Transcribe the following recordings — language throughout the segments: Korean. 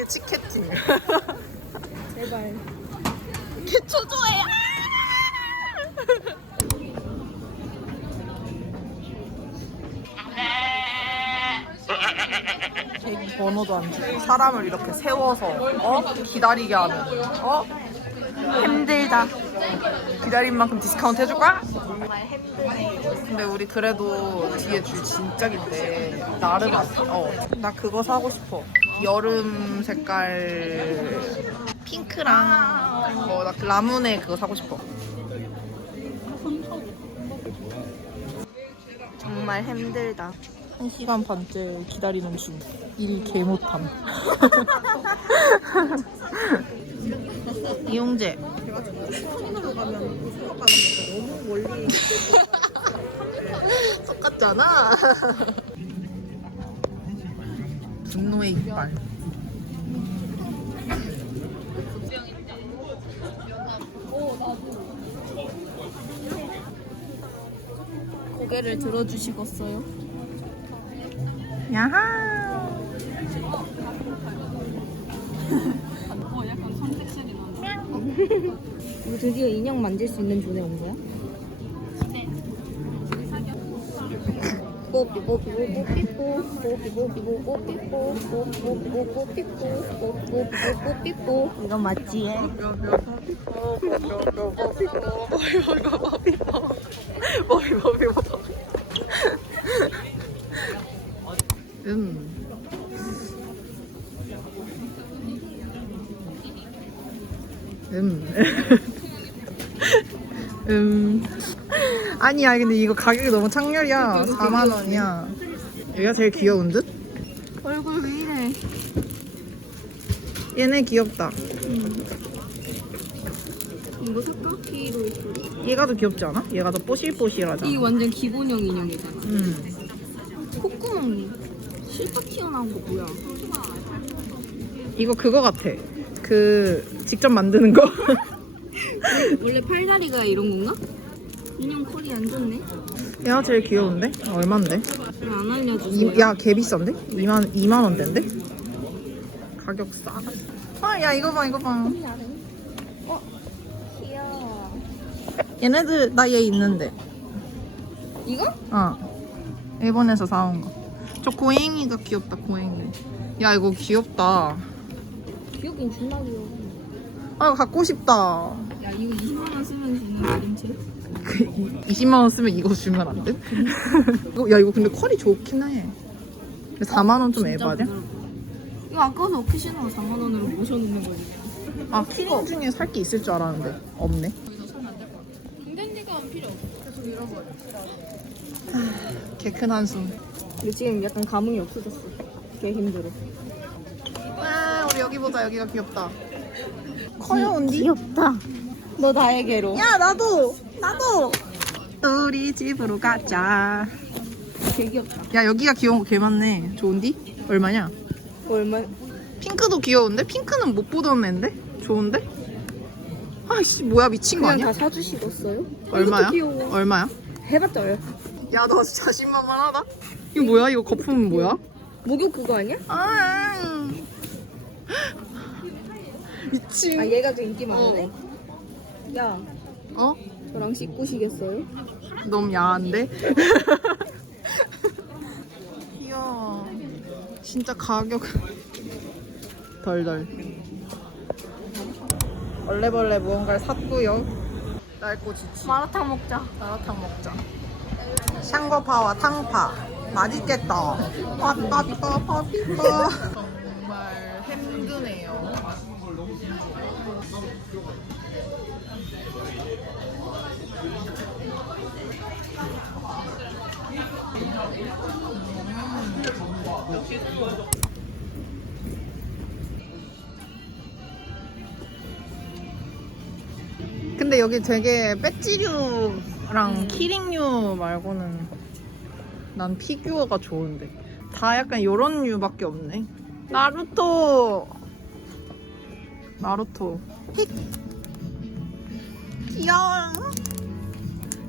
세계 치켓팅. 제발. 초조해. 개인 번호도 안 주고 사람을 이렇게 세워서 어 기다리게 하는 어 힘들다. 기다린 만큼 디스카운트 해줄 거야? 근데 우리 그래도 뒤에 줄 진짜 긴데 나름 앞- 어. 나 그거 사고 싶어. 여름 색깔 핑크랑 뭐나 라문에 그거 사고 싶어. 정말 힘들다. 한 시간 반째 기다리는 중. 일 개못함. 이용재. 똑같잖아. 분노의 이빨. 고개를 들어주시겠어요? 야하. 우리 드디어 인형 만질 수 있는 존에 온 거야? 뽀삐 뽀삐 뽀삐 뽀 뽀삐 뽀삐 뽀 뽀삐 뽀 뽀삐 뽀삐 뽀 뽀삐 뽀 뽀삐 뽀삐 뽀 이건 맞지? 음. 음. 음. 아니야, 근데 이거 가격이 너무 창렬이야. 4만 원이야. 얘가 제일 귀여운 듯? 얼굴 왜 이래? 얘네 귀엽다. 이거 색깔기로 있어. 얘가 더 귀엽지 않아? 얘가 더 뽀실뽀실하잖아. 이게 완전 기본형 인형이잖아. 음. 콧구멍 실밥 튀어나온 거 뭐야? 이거 그거 같아. 그 직접 만드는 거. 원래 팔다리가 이런 건가? 인형 컬이 안 좋네. 얘가 제일 귀여운데? 얼만데? 왜 안 알려주세요? 이, 야, 개 비싼데? 2만, 2만 원대인데? 가격 싸. 아, 야, 이거 봐, 이거 봐. 어, 귀여워. 얘네들, 나 얘 있는데. 이거? 어. 일본에서 사온 거. 저 고양이가 귀엽다, 고양이. 야, 이거 귀엽다. 귀엽긴 존나 귀여워. 아, 이거 갖고 싶다. 야 이거 20만 원 쓰면 주는 그림체? 그, 20만 원 쓰면 이거 주면 안 돼? 이거- 야, 이거 근데 퀄이 좋긴 해. 근데 4만 원 좀 에바냐? 이거 아까워서 오키시노가 4만 원으로 모셔놓는 거지. 아, 키링 중에 살 게 있을 줄 알았는데. 없네. 공den지가 필요 없어. 개큰 한숨. 근데 지금 약간 감흥이 없어졌어. 개 힘들어. 아, 우리 여기 보자. 여기가 귀엽다. 커요, 언니? 귀엽다. 너 나에게로. 야, 나도! 나도! 우리 집으로 가자. 개 귀엽다. 야, 여기가 귀여운 거 개 많네. 좋은디? 얼마냐? 얼마? 핑크도 귀여운데? 핑크는 못 보던 애인데? 좋은데? 아이씨, 뭐야, 미친 거 그냥 아니야? 다 사주시겠어요? 얼마야? 이것도 귀여워. 얼마야? 해봤자 왜? 야, 너 자신만만하다? 이거 뭐야? 이거 거품은 뭐야? 목욕 그거 아니야? 아, 미친. 아 얘가 좀 인기 많네. 야 어? 저랑 씻고시겠어요? 너무 야한데? 귀여워. 진짜 가격 덜덜. 얼레벌레 무언가를 샀고요. 낡고 지치. 마라탕 먹자. 마라탕 먹자. 샹거파와 탕파. 맛있겠다. 빠빠빠 빠삐빠. 정말 힘드네요. 근데 여기 되게 배지류랑 키링류 말고는 난 피규어가 좋은데 다 약간 요런 류밖에 없네 나루토 나루토 픽 귀여워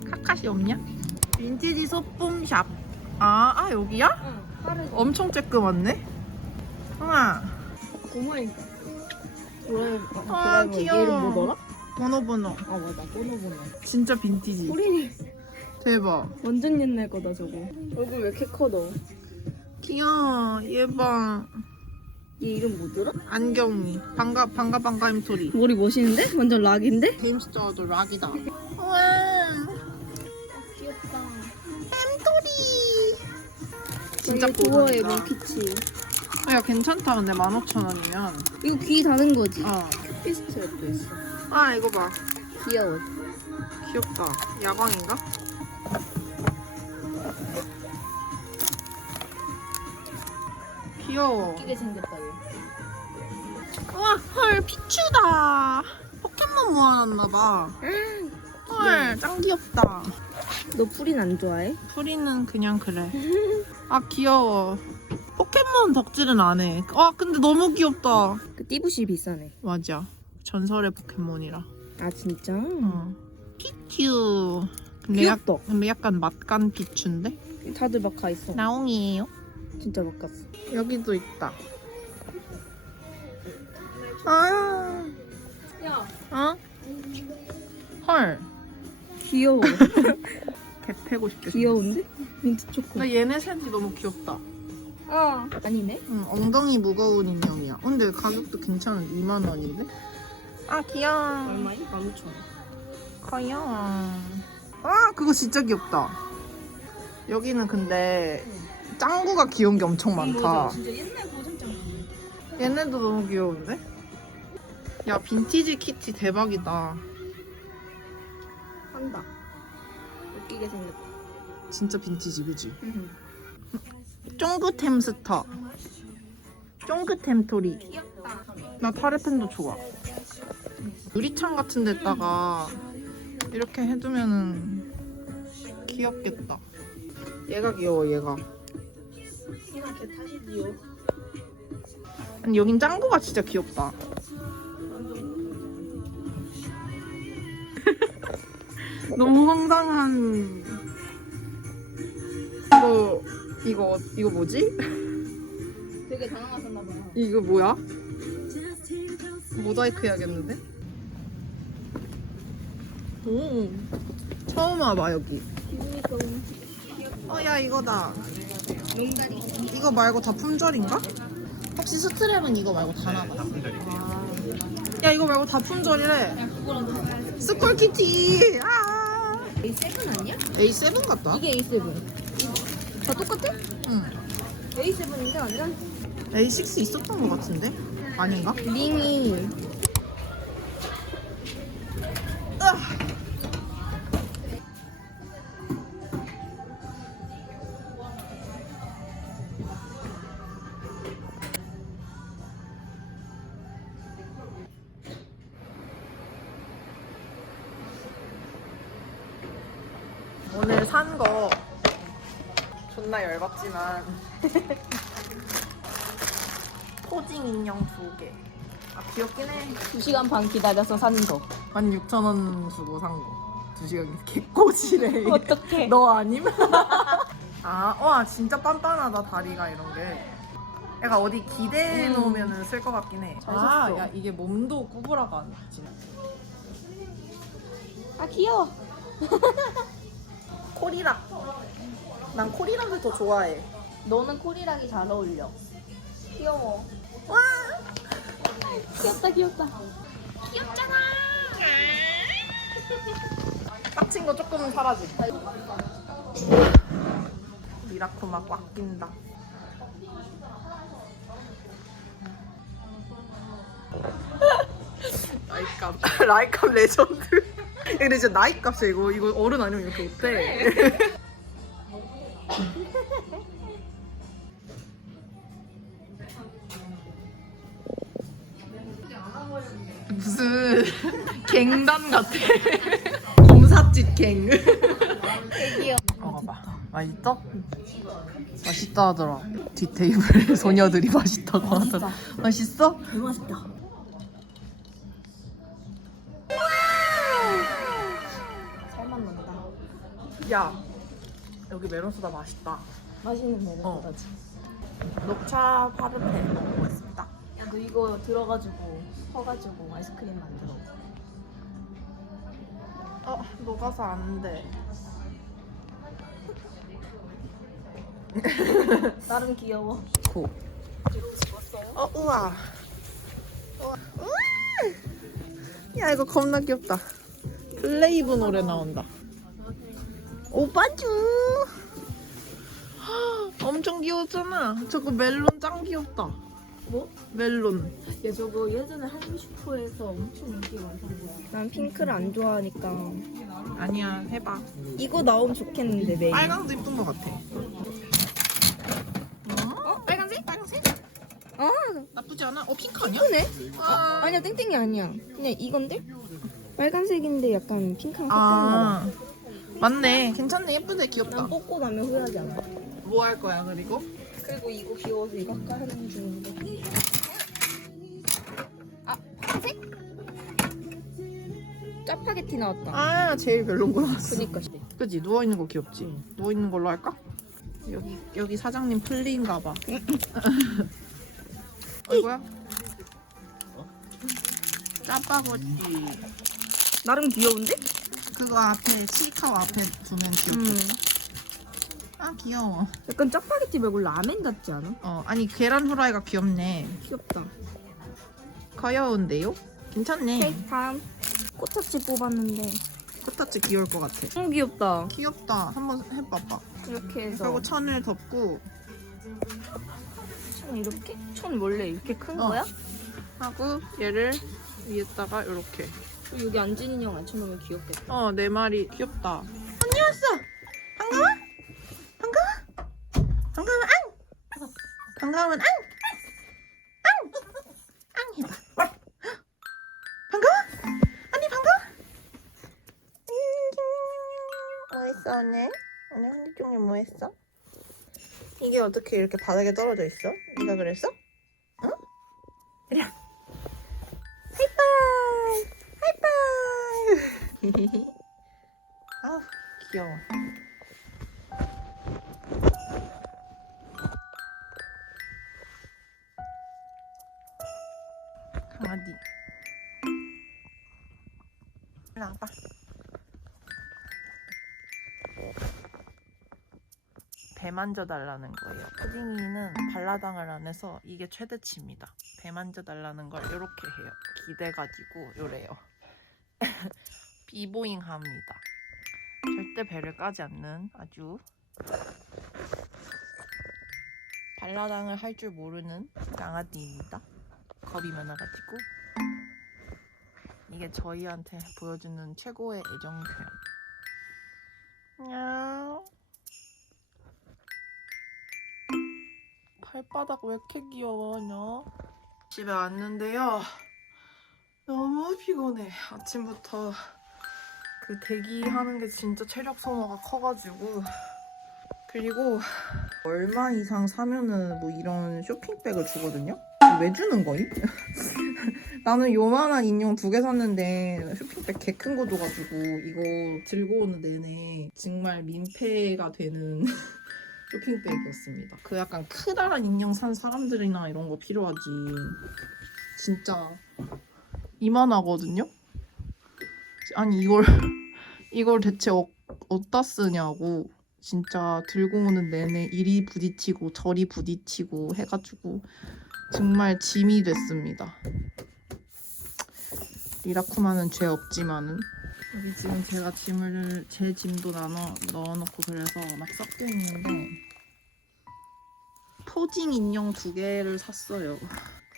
카카시 없냐? 빈티지 소품샵 아, 아 여기야? 응. 엄청 쬐끄맣네. 형아, 고마니까. 도라에 아, 귀여워. 번호번호. 아 맞아 꼬노보네. 진짜 빈티지. 소린이 대박. 완전 옛날 거다 저거. 얼굴 왜 이렇게 커 너? 귀여워. 얘 봐. 얘 이름 뭐더라? 안경이. 반가 반가 반가 햄토리. 머리 멋있는데? 완전 락인데? 햄스터도 락이다. 우와. 귀엽다. 햄토리. 진짜 나 이거 좋아해 뽀글이다. 몽키치. 아, 야 괜찮다. 근데 15,000원이면. 이거 귀 다는 거지? 어. 큐피스트도 있어. 아 이거 봐. 귀여워. 귀엽다. 야광인가? 귀여워. 웃기게 생겼다 얘. 와, 헐, 피츄다. 포켓몬 모아놨나봐. 헐, 짱 귀엽다. 너 풀인 안 좋아해? 프리는 그냥 그래. 아, 귀여워. 포켓몬 덕질은 안 해. 아, 근데 너무 귀엽다. 그 띠부시 비싸네. 맞아. 전설의 포켓몬이라. 아 진짜? 어. 피츄. 근데, 약, 귀엽다. 근데 약간 맛간 피츄인데? 다들 막 가 있어. 나옹이에요. 진짜 막 갔어. 여기도 있다. 아, 야 어? 헐, 귀여워. 개 패고 싶게. 귀여운데? 민트 초코. 나 얘네 샌디 너무 귀엽다. 아 아니네. 응, 엉덩이 무거운 인형이야. 어, 근데 가격도 괜찮은 2만 원인데? 아 귀여워. 얼마이? 15,000원. 귀여워. 아 그거 진짜 귀엽다. 여기는 근데 짱구가 귀여운 게 엄청 많다. 진짜 옛날 고전장. 얘네도 너무 귀여운데? 야 빈티지 키티 대박이다. 한다. 웃기게 생겼다. 진짜 빈티지 그지? 응. 쫑긋 햄스터. 쫑긋 햄토리. 귀엽다. 나 타레펜도 좋아. 유리창 같은 데다가 이렇게 해두면은 귀엽겠다. 얘가 귀여워, 얘가. 얘가 개 타시지요. 아니, 여긴 짱구가 진짜 귀엽다. 너무 황당한. 이거, 이거, 이거 뭐지? 되게 당황하셨나 봐. 이거 뭐야? 모자이크 해야겠는데? 오, 처음 와봐, 여기. 기분이 너무 어, 야, 이거다. 이거 말고 다 품절인가? 혹시 스트랩은 이거 말고 다 나가? 야, 이거 말고 다 품절이래. 스콜키티! 아! A7 아니야? A7 같다? 이게 A7. 다 똑같아? 응. A7인데 완전 A6 있었던 것 같은데? 아닌가? 링이 오늘 산 거 존나 열받지만 포징 인형 두 개. 아 귀엽긴 해. 2시간 반 기다려서 사는 거. 16,000원 주고 산 거. 두 시간 개꼬시래. 어떡해. 너 아님? 아, 와 진짜 빤빤하다 다리가 이런 게. 약간 어디 기대해 음. 놓으면 쓸것 같긴 해. 잘 아, 샀어. 야 이게 몸도 구부라가 안 지네. 아 귀여워. 코리락. 난 코리락을 더 좋아해. 너는 코리락이 잘 어울려. 귀여워. 와. 귀엽다 귀엽다. 빡친 거 조금 사라지. 미라코마 꽉 낀다. 나이값 라이값 레전드. 야, 근데 진짜 나이 값이야 이거 이거 어른 아니면 이렇게 못해. 무슨 갱단 같아. 검사집 갱. 먹어봐. 맛있어? 맛있다 하더라. 뒷테이블 소녀들이 맛있다고 하더라. 맛있어? 너무 맛있다. 야, 여기 메론소다 맛있다. 맛있는 어. 메론소다지. 녹차 파르페 먹고 있습니다. 야, 너 이거 들어가지고 퍼가지고 아이스크림 만들어. 어 녹아서 안 돼. 나름 귀여워. 고. 어 우와. 우와. 우와. 야 이거 겁나 귀엽다. 플레이브 노래 나온다. 오빠쭈. 헉, 엄청 귀엽잖아. 저거 멜론 짱 귀엽다. 뭐? 멜론. 야 저거 예전에 한슈퍼에서 엄청 인기 많던 거야. 난 핑크를 안 좋아하니까 아니야 해봐. 이거 나오면 좋겠는데 매일. 빨강도 이쁜 것 같아. 어? 빨간색? 빨강색? 아 나쁘지 않아? 어 핑크 아니야? 이쁘네. 아, 아니야 땡땡이 아니야. 그냥 이건데? 빨간색인데 약간 핑크랑 섞여 아 맞네. 괜찮네. 예쁘네. 귀엽다. 난 뽑고 나면 후회하지 않아. 뭐 할 거야 그리고? 그리고 이거 귀여워서 이거 아까 하는 중인데. 아 파란색? 짜파게티 나왔다. 아 제일 별론 거 나왔어. 그니까. 그지 누워 있는 거 귀엽지. 누워 있는 걸로 할까? 여기 여기 사장님 플리인가 봐. 이거야? 짜파구치. 나름 귀여운데? 그거 앞에 시카고 앞에 두면 귀엽다. 음. 아 귀여워. 약간 짜파게티 말고 라멘 같지 않아? 어 아니 계란 후라이가 귀엽네. 귀엽다. 귀여운데요? 괜찮네. 오케이 다음 꽃타치 뽑았는데 코타치 귀여울 것 같아. 너무 귀엽다. 귀엽다. 한번 해봐봐. 이렇게 해서 그리고 천을 덮고 천 이렇게? 천 원래 이렇게 큰 어. 거야? 하고 얘를 위에다가 이렇게. 그리고 여기 앉은 인형 앉혀놓으면 귀엽겠다. 어, 내 말이 귀엽다. 언니 왔어. 반가워? 반가워? 반가워? 앙! 반가우면 앙! 앙! 앙 해봐. 반가워? 언니 반가워? 뭐 했어 오늘? 오늘 한디 종일 뭐 했어? 이게 어떻게 이렇게 바닥에 떨어져 있어? 네가 그랬어? 강아지. 일로 와봐. 배 만져달라는 거예요. 푸딩이는 발라당을 안 해서 이게 최대치입니다. 배 만져달라는 걸 이렇게 해요. 기대가지고 요래요. 비보잉 합니다. 절대 배를 까지 않는 아주 발라당을 할 줄 모르는 강아지입니다. 겁이 많아가지고 이게 저희한테 보여주는 최고의 애정 표현. 냥 발바닥 왜 이렇게 귀여워 너? 집에 왔는데요. 너무 피곤해. 아침부터 그 대기하는 게 진짜 체력 소모가 커가지고 그리고 얼마 이상 사면은 뭐 이런 쇼핑백을 주거든요. 왜 주는 거임? 나는 요만한 인형 두 개 샀는데 쇼핑백 개 큰 거 줘가지고 이거 들고 오는 내내 정말 민폐가 되는 쇼핑백이었습니다. 그 약간 크다란 인형 산 사람들이나 이런 거 필요하지. 진짜 이만하거든요. 아니 이걸 이걸 대체 어, 어디다 쓰냐고 진짜 들고 오는 내내 이리 부딪히고 저리 부딪히고 해가지고 정말 짐이 됐습니다. 리라쿠마는 죄 없지만은 여기 지금 제가 짐을 제 짐도 나눠 넣어놓고 그래서 막 섞여 있는데 포징 인형 두 개를 샀어요.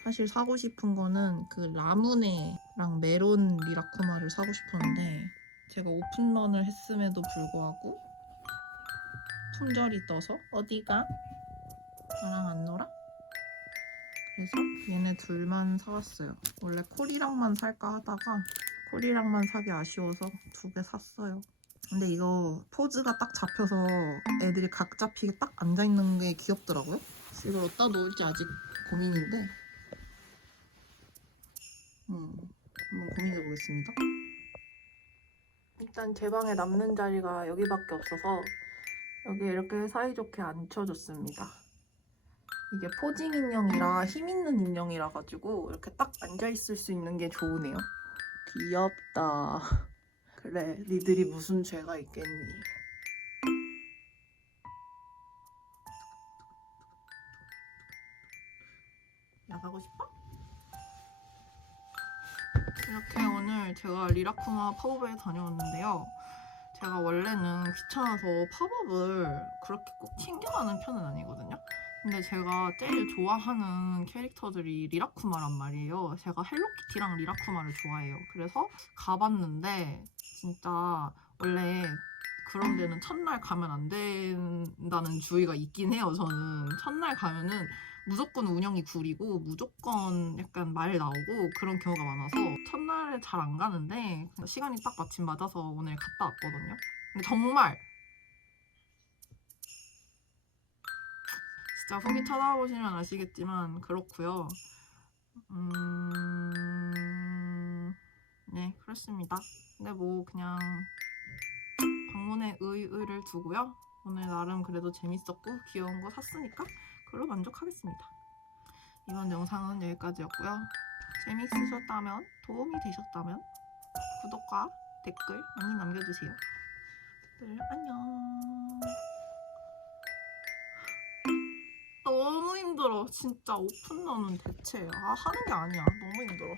사실 사고 싶은 거는 그 라무네랑 메론 리라쿠마를 사고 싶었는데 제가 오픈런을 했음에도 불구하고 품절이 떠서 어디가? 나랑 안 놀아? 그래서 얘네 둘만 사왔어요. 원래 콜이랑만 살까 하다가 콜이랑만 사기 아쉬워서 두 개 샀어요. 근데 이거 포즈가 딱 잡혀서 애들이 각 잡히게 딱 앉아있는 게 귀엽더라고요. 이걸 어디다 놓을지 아직 고민인데 음, 한번 고민해 보겠습니다. 일단 제 방에 남는 자리가 여기밖에 없어서 여기 이렇게 사이좋게 앉혀줬습니다. 이게 포징 인형이라 힘 있는 인형이라 가지고 이렇게 딱 앉아 있을 수 있는 게 좋으네요. 귀엽다. 그래, 니들이 무슨 죄가 있겠니? 나가고 싶어? 이렇게 오늘 제가 리라쿠마 팝업에 다녀왔는데요. 제가 원래는 귀찮아서 팝업을 그렇게 꼭 챙겨가는 편은 아니거든요. 근데 제가 제일 좋아하는 캐릭터들이 리라쿠마란 말이에요. 제가 헬로키티랑 리라쿠마를 좋아해요. 그래서 가봤는데 진짜 원래 그런 데는 첫날 가면 안 된다는 주의가 있긴 해요. 저는 첫날 가면은 무조건 운영이 구리고 무조건 약간 말 나오고 그런 경우가 많아서 첫날에 잘 안 가는데 시간이 딱 마침 맞아서 오늘 갔다 왔거든요. 근데 정말 후기 찾아보시면 아시겠지만 그렇고요. 음... 네 그렇습니다. 근데 뭐 그냥 방문의 의의를 두고요. 오늘 나름 그래도 재밌었고 귀여운 거 샀으니까 그걸로 만족하겠습니다. 이번 영상은 여기까지였고요. 재미있으셨다면 도움이 되셨다면 구독과 댓글 많이 남겨주세요. 늘 안녕. 너무 힘들어. 진짜 오픈런은 대체 아 하는 게 아니야. 너무 힘들어.